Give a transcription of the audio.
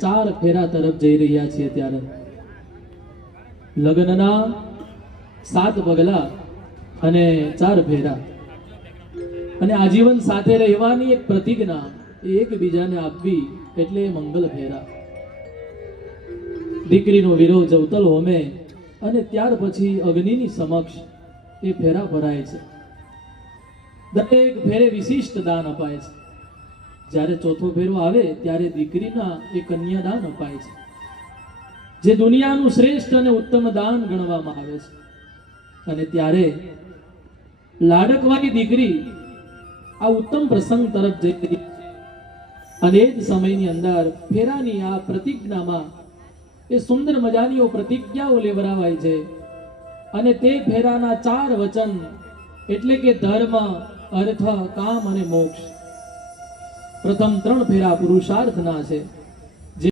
ચાર ફેરા તરફ જઈ રહ્યા છીએ ત્યારે લગ્નના 7 પગલા અને 4 ફેરા અને આજીવન સાથે રહેવાની એક પ્રતિજ્ઞા એકબીજાને આપવી એટલે મંગલ ફેરા. દીકરીનો વિરોહ જવતલ હોમે અને ત્યાર પછી અગ્નિની સમક્ષ એ ફેરા ભરાય છે. દરેક ફેરે વિશિષ્ટ દાન અપાય છે. જ્યારે ચોથો ફેરો આવે ત્યારે દીકરીના એ કન્યાદાન અપાય છે, જે દુનિયાનું શ્રેષ્ઠ અને ઉત્તમ દાન ગણવામાં આવે છે. અને ત્યારે લાડકવાળી દીકરી આ ઉત્તમ પ્રસંગ તરફ જઈ રહી છે અને એ જ સમયની અંદર ફેરાની આ પ્રતિજ્ઞામાં એ સુંદર મજાની પ્રતિજ્ઞાઓ લેવરાવાય છે. અને તે ફેરાના 4 વચન એટલે કે ધર્મ, અર્થ, કામ અને મોક્ષ. પ્રથમ 3 ફેરા પુરુષાર્થના છે